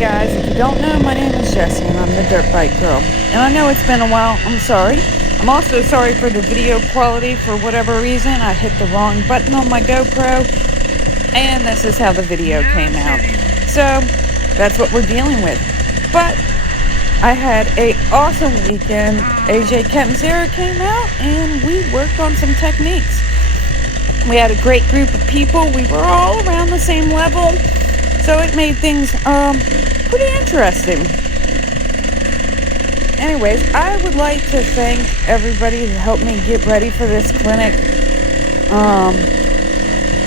guys, if you don't know, my name is Jessie and I'm the Dirt Bike Girl. And I know it's been a while, I'm sorry. I'm also sorry for the video quality. For whatever reason, I hit the wrong button on my GoPro, and this is how the video came out. So, that's what we're dealing with. But, I had an awesome weekend. AJ Catanzaro came out and we worked on some techniques. We had a great group of people. We were all around the same level. So it made things pretty interesting. Anyways, I would like to thank everybody who helped me get ready for this clinic.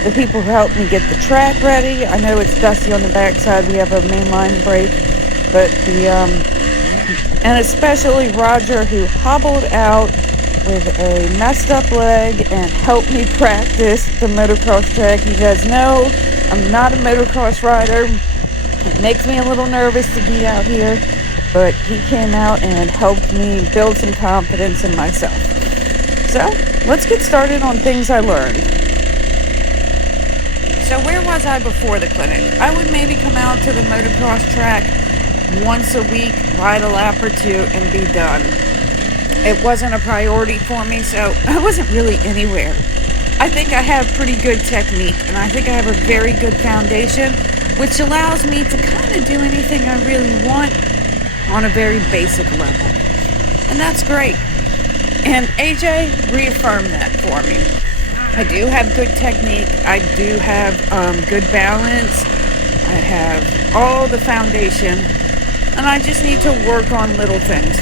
The people who helped me get the track ready. I know it's dusty on the backside. We have a mainline brake. But and especially Roger, who hobbled out with a messed up leg and helped me practice the motocross track. You guys know I'm not a motocross rider. It makes me a little nervous to be out here, but he came out and helped me build some confidence in myself. So, let's get started on things I learned. So where was I before the clinic? I would maybe come out to the motocross track once a week, ride a lap or two, and be done. It wasn't a priority for me, so I wasn't really anywhere. I think I have pretty good technique, and I think I have a very good foundation, which allows me to kind of do anything I really want on a very basic level. And that's great. And AJ reaffirmed that for me. I do have good technique. I do have good balance. I have all the foundation, and I just need to work on little things.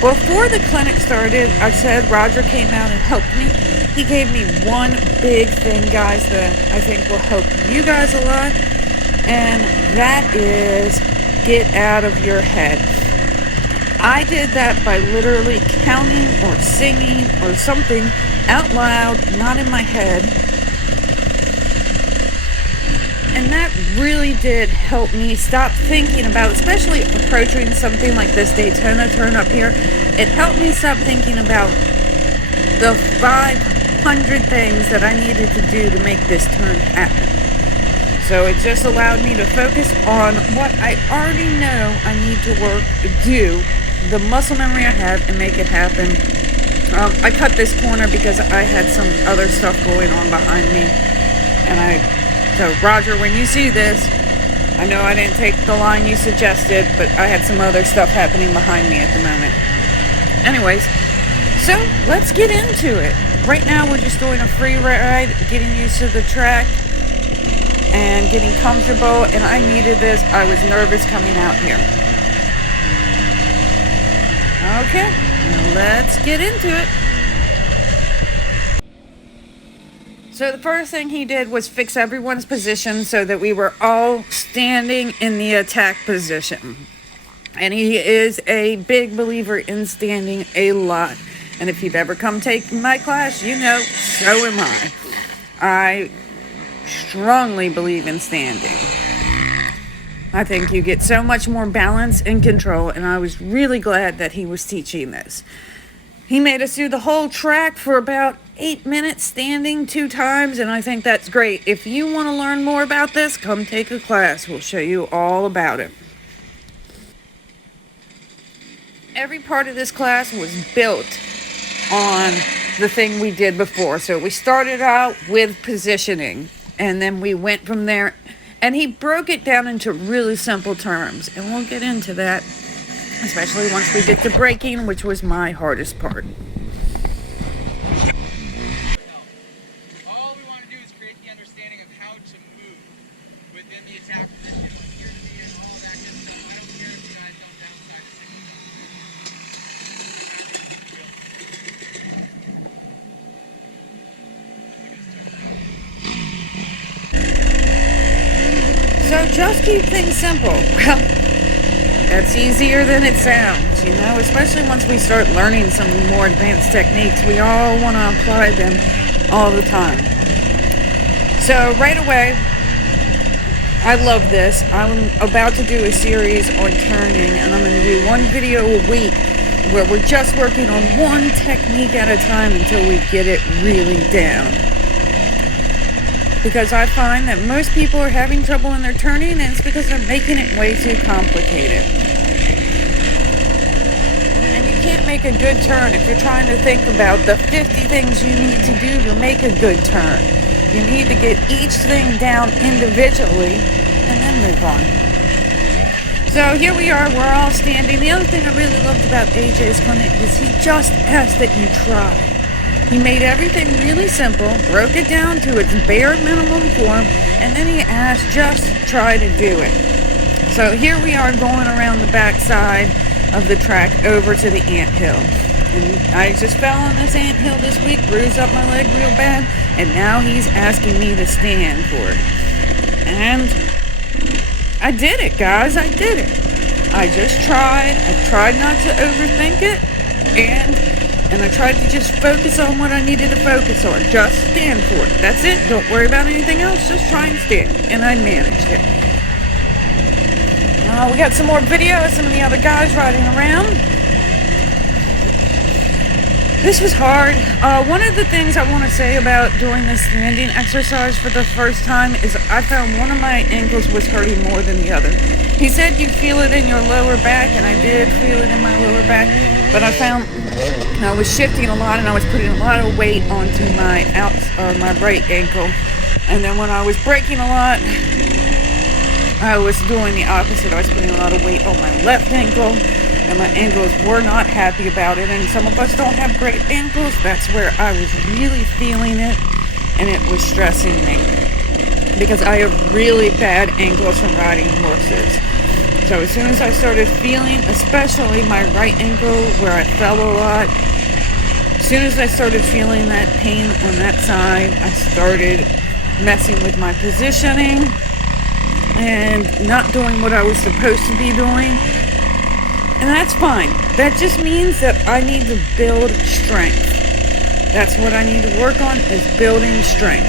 Before the clinic started, I said Roger came out and helped me. He gave me one big thing, guys, that I think will help you guys a lot, and that is get out of your head. I did that by literally counting or singing or something out loud, not in my head. And that really did help me stop thinking about, especially approaching something like this Daytona turn up here. It helped me stop thinking about the 500 things that I needed to do to make this turn happen. So it just allowed me to focus on what I already know I need to do, the muscle memory I have, and make it happen. I cut this corner because I had some other stuff going on behind me. So Roger, when you see this, I know I didn't take the line you suggested, but I had some other stuff happening behind me at the moment. Anyways, so let's get into it. Right now we're just doing a free ride, getting used to the track and getting comfortable, and I needed this. I was nervous coming out here. Okay, now let's get into it. So the first thing he did was fix everyone's position so that we were all standing in the attack position. And he is a big believer in standing a lot. And if you've ever come take my class, you know, so am I. I strongly believe in standing. I think you get so much more balance and control, and I was really glad that he was teaching this. He made us do the whole track for about 8 minutes standing 2 times, and I think that's great. If you want to learn more about this, come take a class. We'll show you all about it. Every part of this class was built on the thing we did before. So we started out with positioning, and then we went from there, and he broke it down into really simple terms, and we'll get into that, especially once we get to braking, which was my hardest part. All we want to do is create the understanding of how to move within the attack position, like here to be and all of that good stuff. I don't care if you guys don't downside to signal. So just keep things simple. Well, that's easier than it sounds, you know, especially once we start learning some more advanced techniques. We all want to apply them all the time. So right away, I love this. I'm about to do a series on turning, and I'm going to do one video a week where we're just working on one technique at a time until we get it really down. because I find that most people are having trouble in their turning, and it's because they're making it way too complicated. And you can't make a good turn if you're trying to think about the 50 things you need to do to make a good turn. You need to get each thing down individually and then move on. So here we are, we're all standing. The other thing I really loved about AJ's clinic is he just asked that you try. He made everything really simple, broke it down to its bare minimum form, and then he asked, just try to do it. So here we are going around the backside of the track over to the anthill. And I just fell on this anthill this week, bruised up my leg real bad, and now he's asking me to stand for it. And I did it, guys, I did it. I just tried. I tried not to overthink it, and I tried to just focus on what I needed to focus on. Just stand for it. That's it. Don't worry about anything else. Just try and stand. And I managed it. We got some more video of some of the other guys riding around. This was hard. One of the things I want to say about doing this standing exercise for the first time is I found one of my ankles was hurting more than the other. He said you feel it in your lower back, and I did feel it in my lower back, but I found I was shifting a lot and I was putting a lot of weight onto my right ankle. And then when I was braking a lot, I was doing the opposite. I was putting a lot of weight on my left ankle, and my ankles were not happy about it. And some of us don't have great ankles. That's where I was really feeling it, and it was stressing me because I have really bad ankles from riding horses. So as soon as I started feeling, especially my right ankle where I fell a lot, as soon as I started feeling that pain on that side, I started messing with my positioning and not doing what I was supposed to be doing. And that's fine. That just means that I need to build strength. That's what I need to work on, is building strength.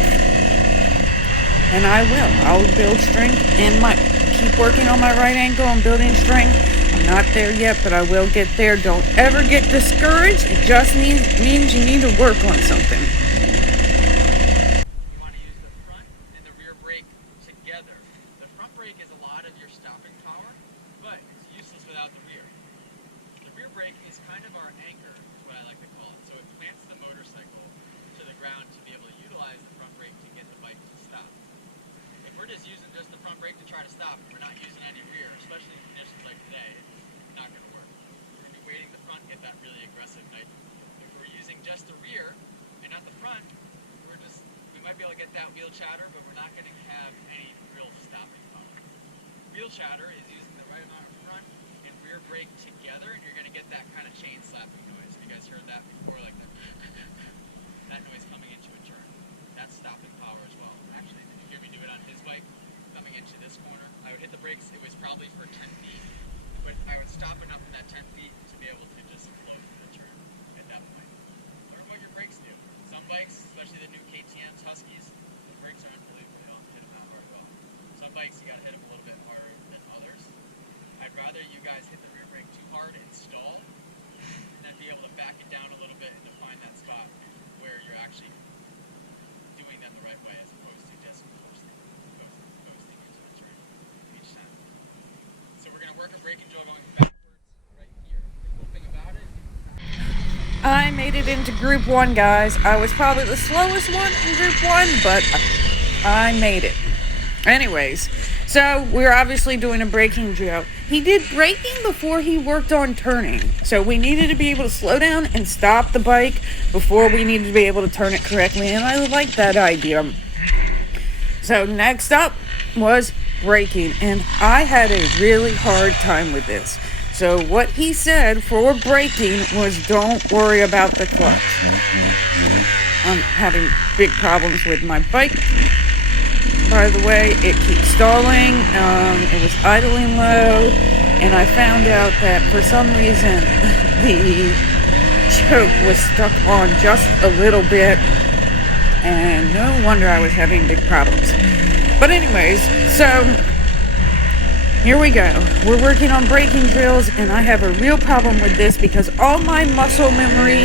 And I will. I'll build strength and keep working on my right ankle and building strength. I'm not there yet, but I will get there. Don't ever get discouraged. It just means you need to work on something. You want to use the front and the rear brake together. The front brake is a lot of your stopping power, but it's useless without the rear. The rear brake is kind of our anchor, is what I like to call it. So it plants the motorcycle to the ground to be able to utilize the front brake to get the bike to stop. If we're just using just the front brake to try to stop, and we're not using any rear, especially in conditions like today, it's not going to work. We're going to be waiting the front, get that really aggressive night. If we're using just the rear and not the front, we might be able to get that wheel chatter, but we're not going to have any real stopping power. Wheel chatter is using the right amount of front and rear brake together, and you're going to get that kind of chain slapping noise. Have you guys heard that before? Like that noise coming into a turn. That's stopping power as well. Actually, did you hear me do it on his bike? Coming into this corner, I would hit the brakes. It was probably for 10 feet, but I would stop enough in that 10 feet to be able to just flow through the turn at that point. Learn what your brakes do. Some bikes, especially the new KTM's, Huskies, the brakes are unbelievable. They don't hit them out very well. Some bikes, you got to hit them a little bit harder than others. I'd rather you guys hit the rear brake too hard and stall than be able to back it down a little bit and to find that spot where you're actually doing that the right way, as opposed to just coasting into the turn each time. So we're going to work a braking drill going backwards right here. The cool thing about it, I made it into Group 1, guys. I was probably the slowest one in Group 1, but I made it. Anyways, so we're obviously doing a braking drill. He did braking before he worked on turning. So we needed to be able to slow down and stop the bike before we needed to be able to turn it correctly. And I like that idea. So next up was braking. And I had a really hard time with this. So what he said for braking was, don't worry about the clutch. I'm having big problems with my bike. By the way, it keeps stalling. It was idling low, and I found out that for some reason the choke was stuck on just a little bit, and no wonder I was having big problems. But anyways, so here we go. We're working on braking drills, and I have a real problem with this because all my muscle memory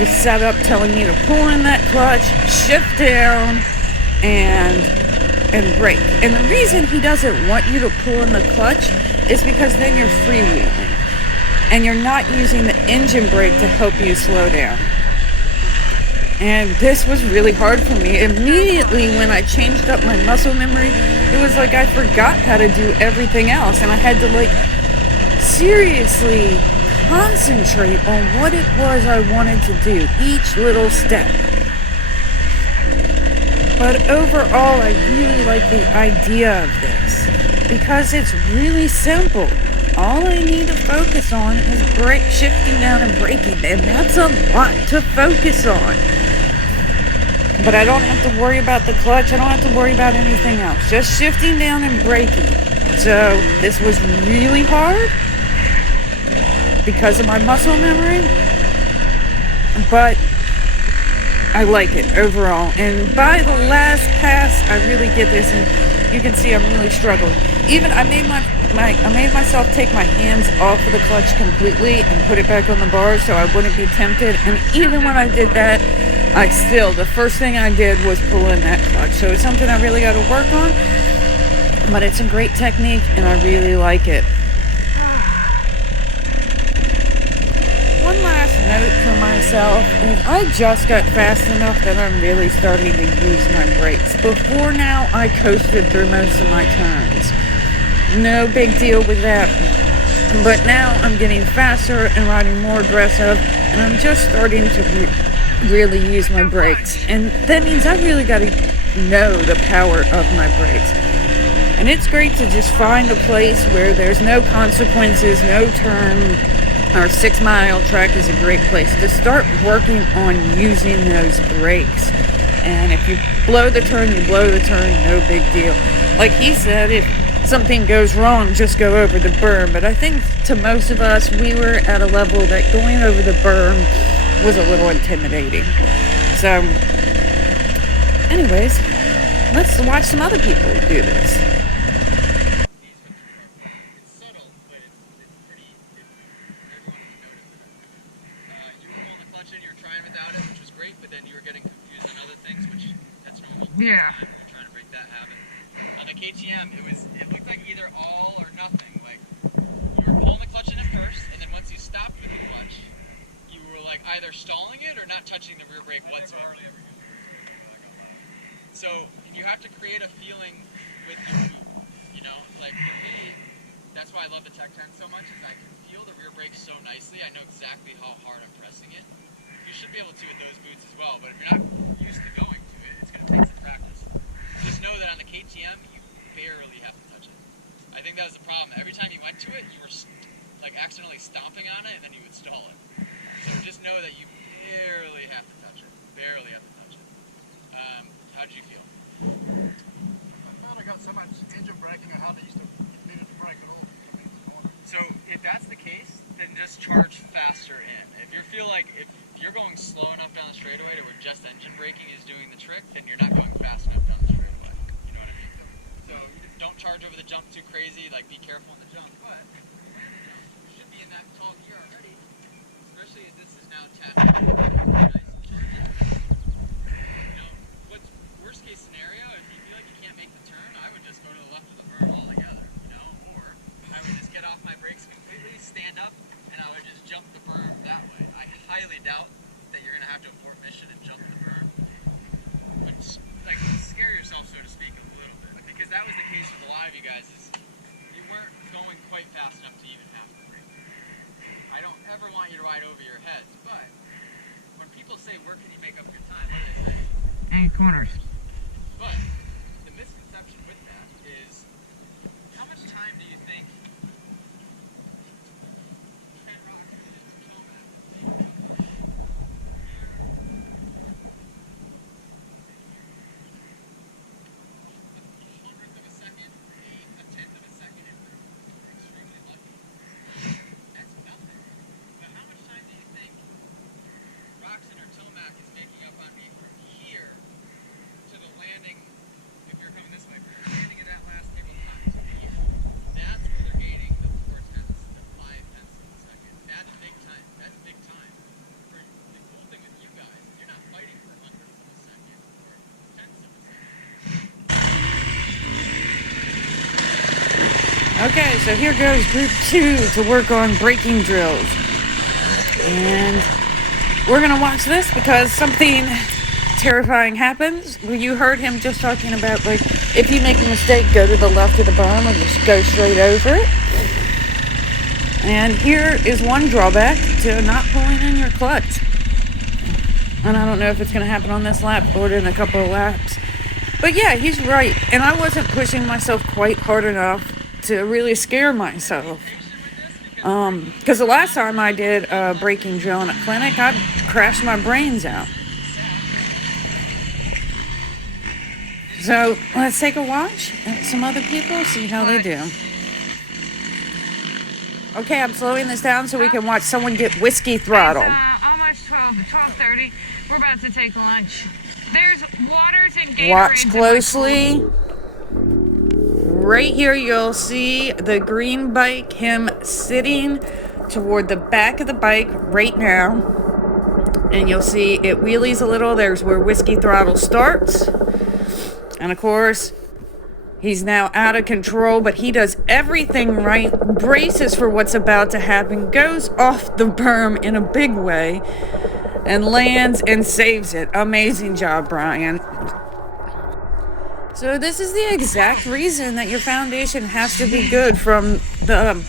is set up telling me to pull in that clutch, shift down, and brake. And the reason he doesn't want you to pull in the clutch is because then you're freewheeling and you're not using the engine brake to help you slow down. And this was really hard for me. Immediately when I changed up my muscle memory, it was like I forgot how to do everything else, and I had to like seriously concentrate on what it was I wanted to do, each little step. But overall, I really like the idea of this because it's really simple. All I need to focus on is brake shifting down and braking, and that's a lot to focus on. But I don't have to worry about the clutch. I don't have to worry about anything else. Just shifting down and braking. So this was really hard because of my muscle memory. But I like it overall. And by the last pass, I really get this. And you can see I'm really struggling. Even I made myself take my hands off of the clutch completely and put it back on the bar so I wouldn't be tempted. And even when I did that, the first thing I did was pull in that clutch. So it's something I really got to work on. But it's a great technique and I really like it. One last note for myself is I just got fast enough that I'm really starting to use my brakes. Before now, I coasted through most of my turns. No big deal with that. But now I'm getting faster and riding more aggressive, and I'm just starting to really use my brakes. And that means I really got to know the power of my brakes. And it's great to just find a place where there's no consequences, no turn. Our 6 mile track is a great place to start working on using those brakes. And if you blow the turn, you blow the turn, no big deal. Like he said, if something goes wrong, just go over the berm. But I think to most of us, we were at a level that going over the berm was a little intimidating. So, anyways, let's watch some other people do this. Yeah. You're trying to break that habit. On the KTM, it looked like either all or nothing. Like you were pulling the clutch in at first, and then once you stopped with the clutch, you were like either stalling it or not touching the rear brake whatsoever. So you have to create a feeling with your boot. You know, like for me, that's why I love the Tech 10 so much. Is I can feel the rear brake so nicely. I know exactly how hard I'm pressing it. You should be able to with those boots as well. But if you're not used to going to it, it's going to take some practice. Just know that on the KTM, you barely have to touch it. I think that was the problem. Every time you went to it, you were like accidentally stomping on it, and then you would stall it. So just know that you barely have to touch it. Barely have to touch it. How did you feel? I found I got so much engine braking, I hardly used to needed to brake at all. So if that's the case, then just charge faster in. If you feel like if you're going slow enough down the straightaway to where just engine braking is doing the trick, then you're not going fast enough down the straightaway. You know what I mean? So don't charge over the jump too crazy. Like be careful in the jump, but you should be in that tall gear already. Especially as this is now tapped. Nice. You know, what's worst case scenario? If you feel like you can't make the turn, I would just go to the left of the berm altogether. You know, or I would just get off my brakes completely, stand up, and I would just jump the berm that way. I highly doubt that you're going to have to abort mission and jump the berm. But, like, scare yourself, so to speak, a little bit. Because that was the case with a lot of you guys, is you weren't going quite fast enough to even have to brake. I don't ever want you to ride over your heads, but when people say, where can you make up your time, what do they say? 8 corners. But the misconception with that is, how much time do you think Okay, so here goes group 2 to work on braking drills. And we're going to watch this because something terrifying happens. Well, you heard him just talking about, like, if you make a mistake, go to the left of the berm or just go straight over it. And here is one drawback to not pulling in your clutch. And I don't know if it's going to happen on this lap or in a couple of laps. But yeah, he's right. And I wasn't pushing myself quite hard enough to really scare myself. Because the last time I did a braking drill in a clinic, I crashed my brains out. So let's take a watch at some other people, see how they do. Okay, I'm slowing this down so we can watch someone get whiskey throttle. It's almost 12:30. We're about to take lunch. There's waters and Gatorades. Watch closely. Right here you'll see the green bike, him sitting toward the back of the bike right now. And you'll see it wheelies a little. There's where whiskey throttle starts. And of course, he's now out of control, but he does everything right, braces for what's about to happen, goes off the berm in a big way, and lands and saves it. Amazing job, Brian. So this is the exact reason that your foundation has to be good from the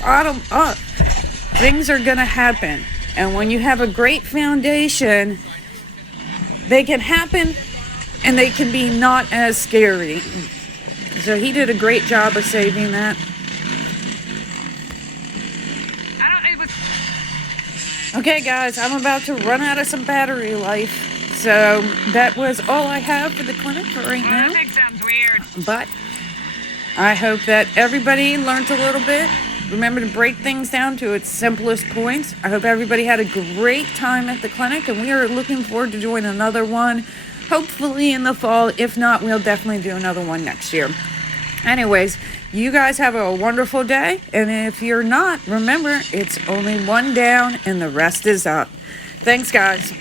bottom up. Things are going to happen. And when you have a great foundation, they can happen and they can be not as scary. So he did a great job of saving that. Okay, guys, I'm about to run out of some battery life. So that was all I have for the clinic for right now. That sounds weird. But I hope that everybody learned a little bit. Remember to break things down to its simplest points. I hope everybody had a great time at the clinic, and we are looking forward to doing another one, hopefully in the fall. If not, we'll definitely do another one next year. Anyways, you guys have a wonderful day, and if you're not, remember, it's only one down and the rest is up. Thanks, guys.